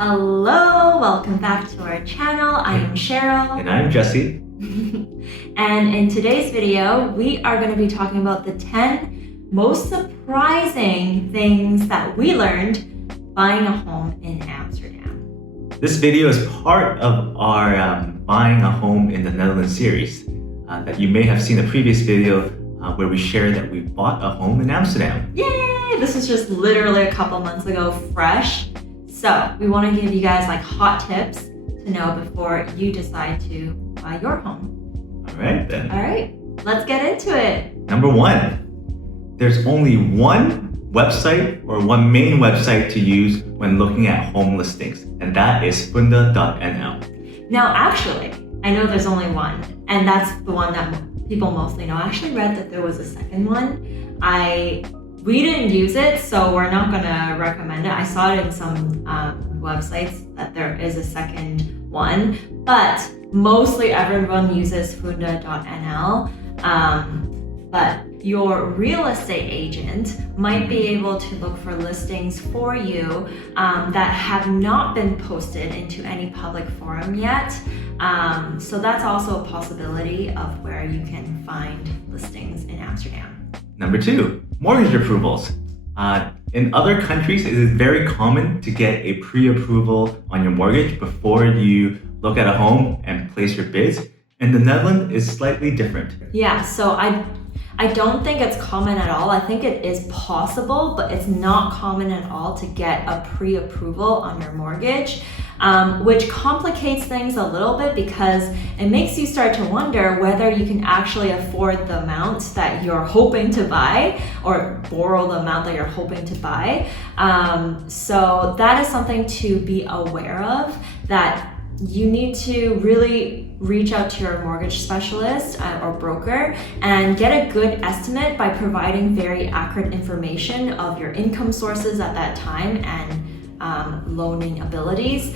Hello, welcome back to our channel. I am Cheryl. And I'm Jesse. And in today's video, we are going to be talking about the 10 most surprising things that we learned buying a home in Amsterdam. This video is part of our Buying a Home in the Netherlands series that you may have seen a previous video where we shared that we bought a home in Amsterdam. Yay! This was just literally a couple months ago, fresh. So we want to give you guys like hot tips to know before you decide to buy your home. All right then. All right, let's get into it. Number one, there's only one website or one main website to use when looking at home listings, and that is funda.nl. Now, actually, I know there's only one, and that's the one that people mostly know. I actually read that there was a second one. We didn't use it, so we're not gonna recommend it. I saw it in some websites that there is a second one, but mostly everyone uses funda.nl. But your real estate agent might be able to look for listings for you that have not been posted into any public forum yet. So that's also a possibility of where you can find listings in Amsterdam. Number two, mortgage approvals. In other countries, it is very common to get a pre-approval on your mortgage before you look at a home and place your bids. In the Netherlands, it's slightly different. Yeah, so I don't think it's common at all. I think it is possible, but it's not common at all to get a pre-approval on your mortgage, which complicates things a little bit because it makes you start to wonder whether you can actually afford the amount that you're hoping to buy or borrow the amount that you're hoping to buy. So that is something to be aware of, that you need to really reach out to your mortgage specialist or broker and get a good estimate by providing very accurate information of your income sources at that time and loaning abilities,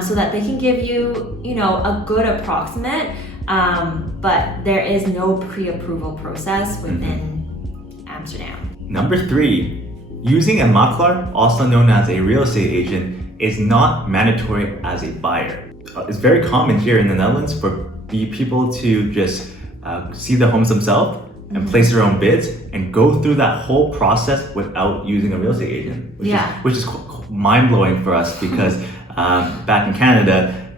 so that they can give you, a good approximate, but there is no pre-approval process within Amsterdam. Number three, using a makelaar, also known as a real estate agent, is not mandatory as a buyer. It's very common here in the Netherlands for people to just see the homes themselves and place their own bids and go through that whole process without using a real estate agent, which is mind-blowing for us because back in Canada,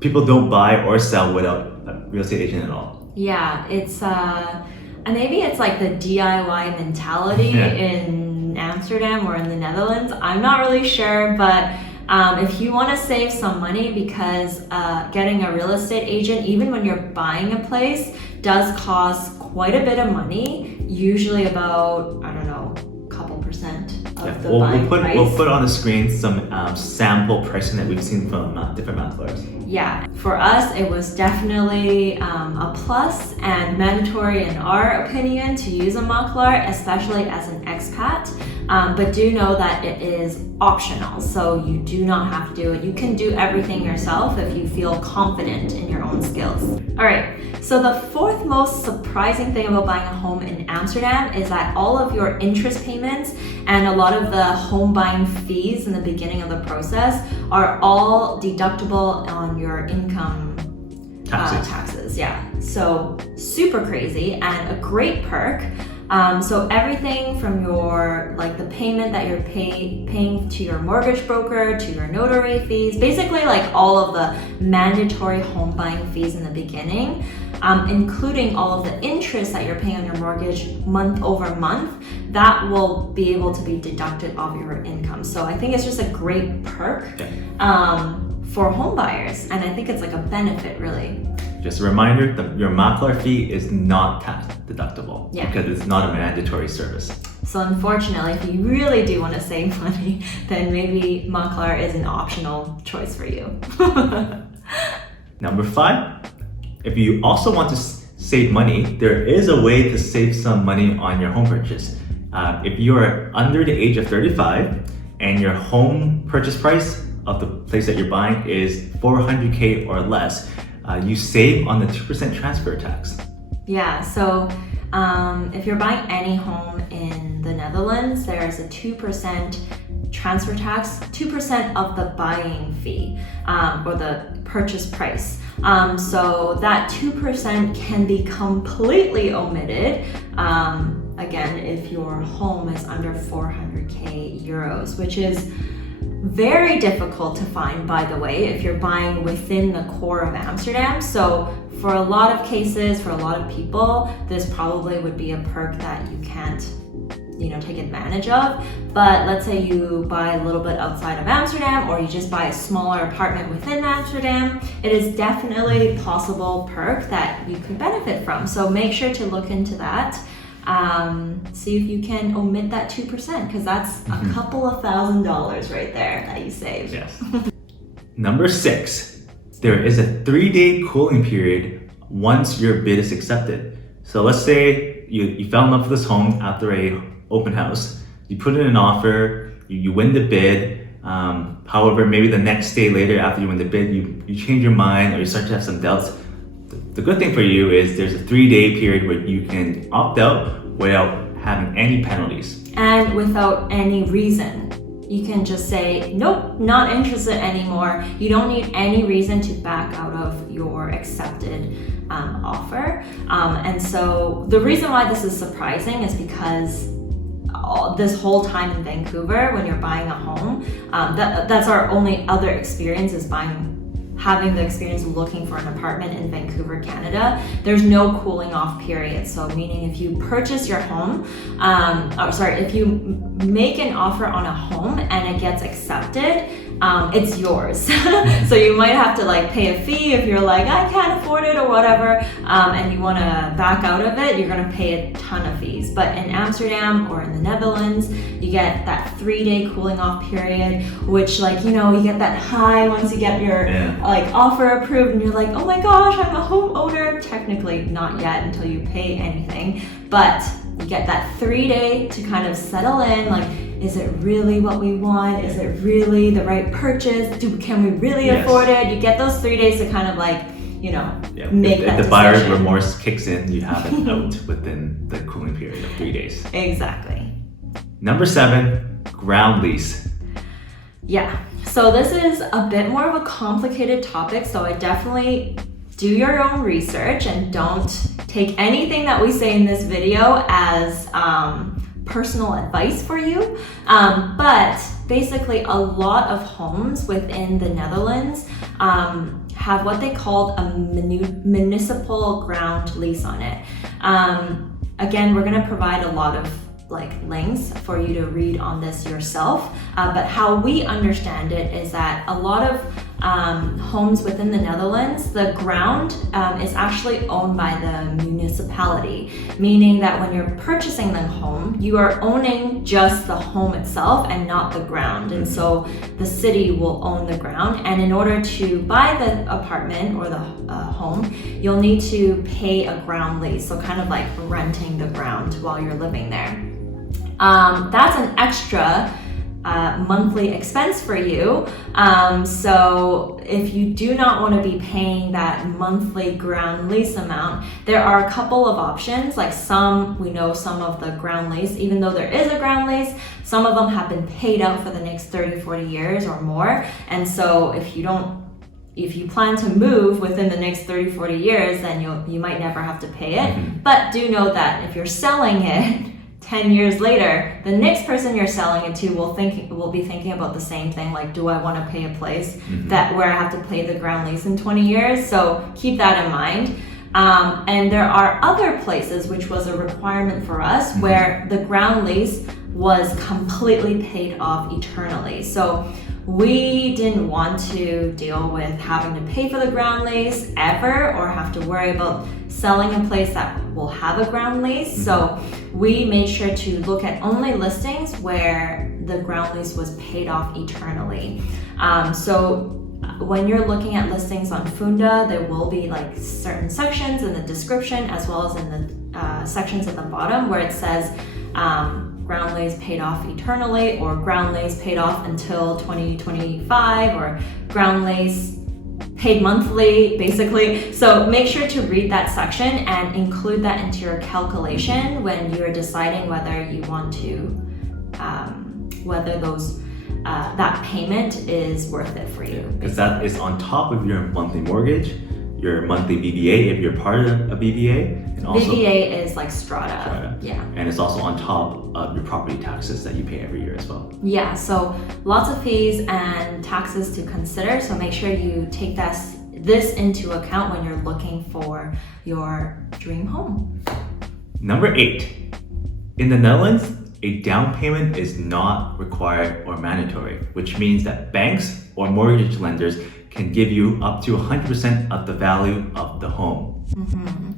people don't buy or sell without a real estate agent at all. Yeah, it's and maybe it's like the DIY mentality in Amsterdam or in the Netherlands. I'm not really sure, but if you want to save some money, because getting a real estate agent, even when you're buying a place, does cost quite a bit of money, usually about, a couple percent of the buying price. We'll put on the screen some sample pricing that we've seen from different makelaars. Yeah, for us, it was definitely a plus and mandatory in our opinion to use a makelaar, especially as an expat. But do know that it is optional, so you do not have to do it. You can do everything yourself if you feel confident in your own skills. All right, so the fourth most surprising thing about buying a home in Amsterdam is that all of your interest payments and a lot of the home buying fees in the beginning of the process are all deductible on your income taxes. Yeah, so super crazy and a great perk. So everything from the payment that you're paying to your mortgage broker, to your notary fees, basically like all of the mandatory home buying fees in the beginning, including all of the interest that you're paying on your mortgage month over month, that will be able to be deducted off your income. So I think it's just a great perk for home buyers, and I think it's like a benefit really. Just a reminder, your makelaar fee is not tax deductible because it's not a mandatory service. So unfortunately, if you really do want to save money, then maybe makelaar is an optional choice for you. Number five, if you also want to save money, there is a way to save some money on your home purchase. If you are under the age of 35 and your home purchase price of the place that you're buying is 400K or less, you save on the 2% transfer tax. Yeah, so if you're buying any home in the Netherlands, there's a 2% transfer tax, 2% of the buying fee or the purchase price. So that 2% can be completely omitted. Again, if your home is under 400k euros, which is very difficult to find, by the way, if you're buying within the core of Amsterdam. So for a lot of cases, for a lot of people, this probably would be a perk that you can't take advantage of. But let's say you buy a little bit outside of Amsterdam, or you just buy a smaller apartment within Amsterdam, it is definitely a possible perk that you could benefit from. So make sure to look into that. See if you can omit that 2%, because that's a couple of $1,000s right there that you save. Yes. Number 6, there is a 3-day cooling period once your bid is accepted. So let's say you fell in love with this home after a open house. You put in an offer, you win the bid. However, maybe the next day later after you win the bid, you change your mind or you start to have some doubts. The good thing for you is there's a 3-day period where you can opt out without having any penalties. And without any reason. You can just say, nope, not interested anymore. You don't need any reason to back out of your accepted offer. And so the reason why this is surprising is because this whole time in Vancouver, when you're buying a home, that's our only other experience is having the experience of looking for an apartment in Vancouver, Canada. There's no cooling off period. So meaning if you purchase your home, if you make an offer on a home and it gets accepted, it's yours. So you might have to pay a fee if you're I can't afford it or whatever, and you want to back out of it, you're going to pay a ton of fees. But in Amsterdam or in the Netherlands, you get that 3-day cooling off period, which you get that high once you get your offer approved and you're oh my gosh, I'm a homeowner. Technically not yet until you pay anything, but you get that 3-day to kind of settle in, is it really what we want? Is it really the right purchase? Can we really afford it? You get those 3 days to kind of make that If the decision. buyer's remorse kicks in, you have it out within the cooling period of 3 days. Exactly. Number 7, ground lease. Yeah, so this is a bit more of a complicated topic, so I definitely do your own research and don't take anything that we say in this video as personal advice for you. But basically a lot of homes within the Netherlands have what they call a municipal ground lease on it. Again, we're going to provide a lot of links for you to read on this yourself, but how we understand it is that a lot of homes within the Netherlands, the ground is actually owned by the municipality, meaning that when you're purchasing the home, you are owning just the home itself and not the ground. And so the city will own the ground, and in order to buy the apartment or the home, you'll need to pay a ground lease, so kind of renting the ground while you're living there. That's an extra monthly expense for you. So if you do not want to be paying that monthly ground lease amount, there are a couple of options. We know some of the ground lease, even though there is a ground lease, some of them have been paid out for the next 30, 40 years or more. And so if you plan to move within the next 30, 40 years, then you might never have to pay it. But do know that if you're selling it 10 years later, the next person you're selling it to will be thinking about the same thing, do I want to pay a place where I have to pay the ground lease in 20 years? So keep that in mind. And there are other places, which was a requirement for us, where the ground lease was completely paid off eternally. So we didn't want to deal with having to pay for the ground lease ever, or have to worry about selling a place that will have a ground lease. So we made sure to look at only listings where the ground lease was paid off eternally. So when you're looking at listings on Funda, there will be certain sections in the description, as well as in the sections at the bottom where it says ground lease paid off eternally, or ground lease paid off until 2025, or ground lease paid monthly, basically. So make sure to read that section and include that into your calculation when you're deciding whether you want to, whether those that payment is worth it for you. Because that is on top of your monthly mortgage, your monthly BVA if you're part of a BVA, and also BVA is like strata. Yeah. And it's also on top of your property taxes that you pay every year as well. Yeah, so lots of fees and taxes to consider. So make sure you take this into account when you're looking for your dream home. Number 8, in the Netherlands, a down payment is not required or mandatory, which means that banks or mortgage lenders can give you up to 100% of the value of the home.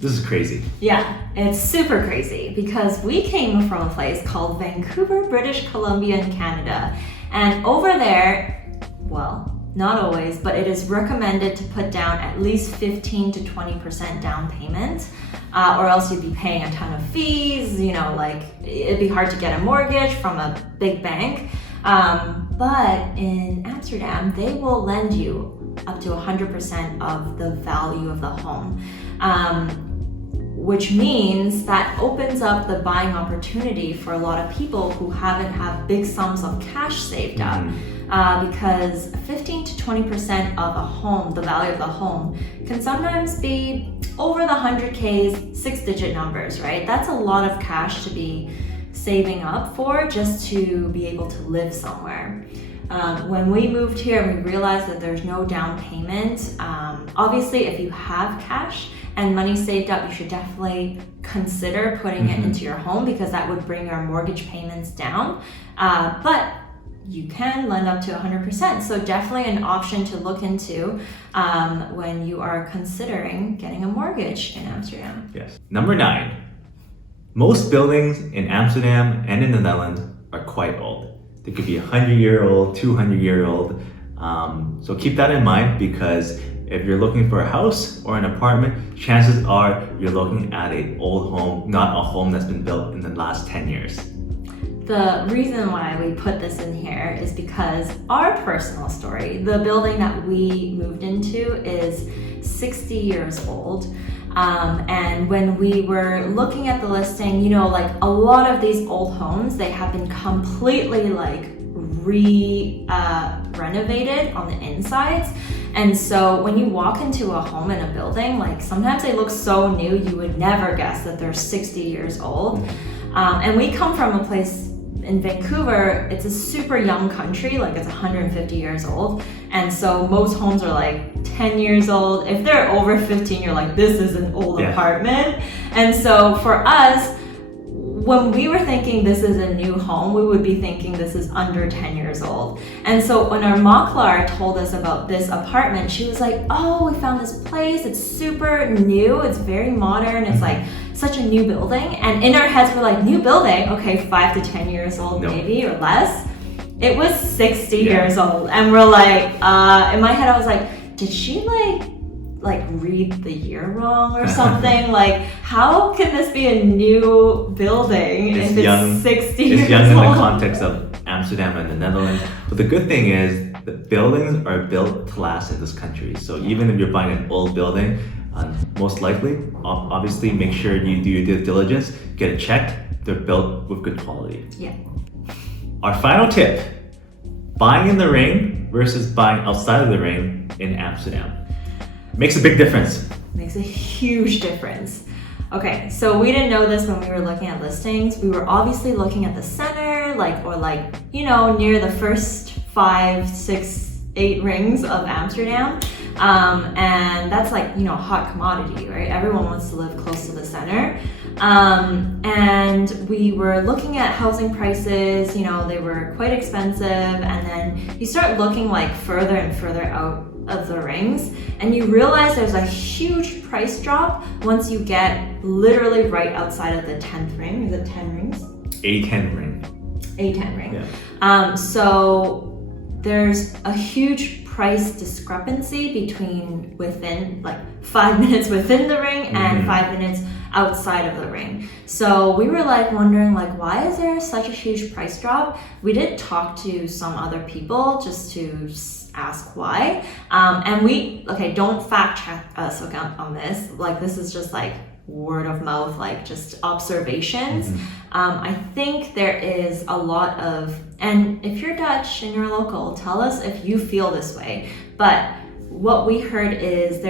This is crazy. Yeah, it's super crazy because we came from a place called Vancouver, British Columbia in Canada. And over there, well, not always, but it is recommended to put down at least 15 to 20% down payment, or else you'd be paying a ton of fees, like it'd be hard to get a mortgage from a big bank. But in Amsterdam, they will lend you up to 100% of the value of the home, which means that opens up the buying opportunity for a lot of people who haven't had big sums of cash saved up. Because 15 to 20% of a home, the value of the home, can sometimes be over the 100Ks, 6-digit numbers, right? That's a lot of cash to be saving up for just to be able to live somewhere. When we moved here, we realized that there's no down payment. Obviously, if you have cash and money saved up, you should definitely consider putting it into your home because that would bring your mortgage payments down. But you can lend up to 100%. So definitely an option to look into when you are considering getting a mortgage in Amsterdam. Yes. Number 9, most buildings in Amsterdam and in the Netherlands are quite old. They could be 100-year-old, 200-year-old. So keep that in mind because if you're looking for a house or an apartment, chances are you're looking at an old home, not a home that's been built in the last 10 years. The reason why we put this in here is because our personal story, the building that we moved into is 60 years old. And when we were looking at the listing, like a lot of these old homes, they have been completely renovated on the insides. And so when you walk into a home in a building, sometimes they look so new, you would never guess that they're 60 years old. And we come from a place in Vancouver, it's a super young country, it's 150 years old. And so most homes are 10 years old. If they're over 15, you're like, this is an old apartment. And so for us, when we were thinking this is a new home, we would be thinking this is under 10 years old. And so when our makelaar told us about this apartment, she was like, oh, we found this place. It's super new. It's very modern. It's such a new building. And in our heads, we're like, new building? Okay, 5 to 10 years old, maybe, or less. It was 60 years old. And we're like, in my head, I was like, did she read the year wrong or something? How can this be a new building if it's 60 years old? It's young in the context of Amsterdam and the Netherlands. But the good thing is the buildings are built to last in this country. So even if you're buying an old building, most likely, obviously make sure you do your due diligence, get it checked, they're built with good quality. Yeah. Our final tip, buying in the ring versus buying outside of the ring in Amsterdam. Makes a big difference. Makes a huge difference. Okay, so we didn't know this when we were looking at listings. We were obviously looking at the center, near the first 5, 6, 8 rings of Amsterdam. And that's a hot commodity, right? Everyone wants to live close to the center. And we were looking at housing prices, they were quite expensive. And then you start looking further and further out of the rings, and you realize there's a huge price drop once you get literally right outside of the 10th ring. Is it 10 rings? A10 ring. A10 ring. Yeah. So there's a huge price discrepancy within 5 minutes within the ring and 5 minutes outside of the ring. So we were wondering why is there such a huge price drop? We did talk to some other people just to ask why. And don't fact check us on this. This is just word of mouth, just observations. I think there is a lot of, and if you're Dutch and you're local, tell us if you feel this way. But what we heard is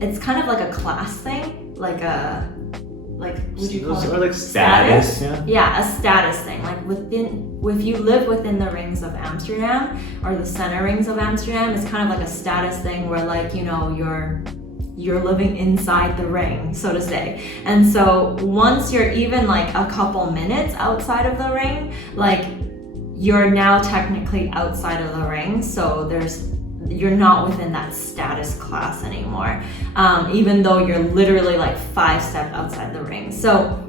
it's kind of like a class thing, would you call it? Or like status. Yeah, a status thing. Like if you live within the rings of Amsterdam or the center rings of Amsterdam, it's kind of like a status thing where like, you know, you're living inside the ring, so to say. And so once you're even like a couple minutes outside of the ring, like you're now technically outside of the ring. So you're not within that status class anymore, even though you're literally like 5 steps outside the ring. So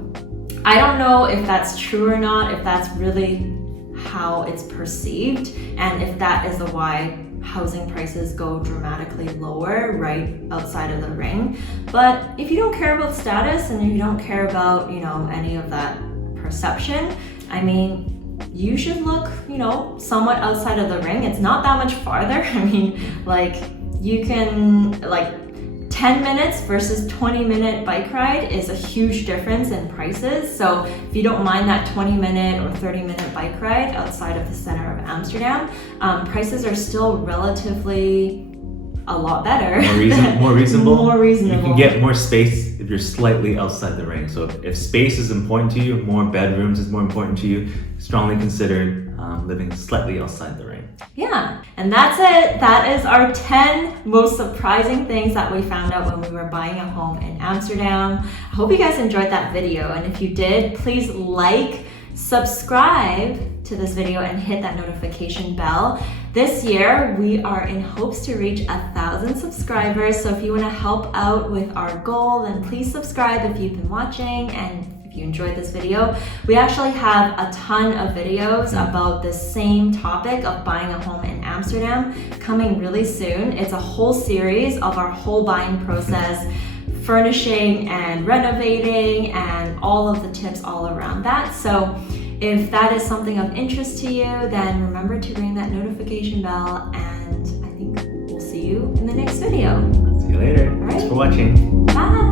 I don't know if that's true or not, if that's really how it's perceived, and if that is why housing prices go dramatically lower right outside of the ring. But if you don't care about status and you don't care about, you know, any of that perception, I mean, you should look, you know, somewhat outside of the ring. It's not that much farther. I mean, like you can, like 10 minutes versus 20-minute bike ride is a huge difference in prices. So if you don't mind that 20-minute or 30-minute bike ride outside of the center of Amsterdam, prices are still relatively a lot better. More reasonable. More reasonable. You can get more space if you're slightly outside the ring. So if space is important to you, more bedrooms is more important to you, strongly consider living slightly outside the ring. Yeah, and that's it. That is our 10 most surprising things that we found out when we were buying a home in Amsterdam. I hope you guys enjoyed that video, and if you did, please like, subscribe to this video and hit that notification bell. This year, we are in hopes to reach 1,000 subscribers, so if you want to help out with our goal, then please subscribe if you've been watching, and if you enjoyed this video. We actually have a ton of videos about the same topic of buying a home in Amsterdam coming really soon. It's a whole series of our whole buying process, furnishing and renovating, and all of the tips all around that. So if that is something of interest to you, then remember to ring that notification bell, and I think we'll see you in the next video. See you later. All right. Thanks for watching. Bye.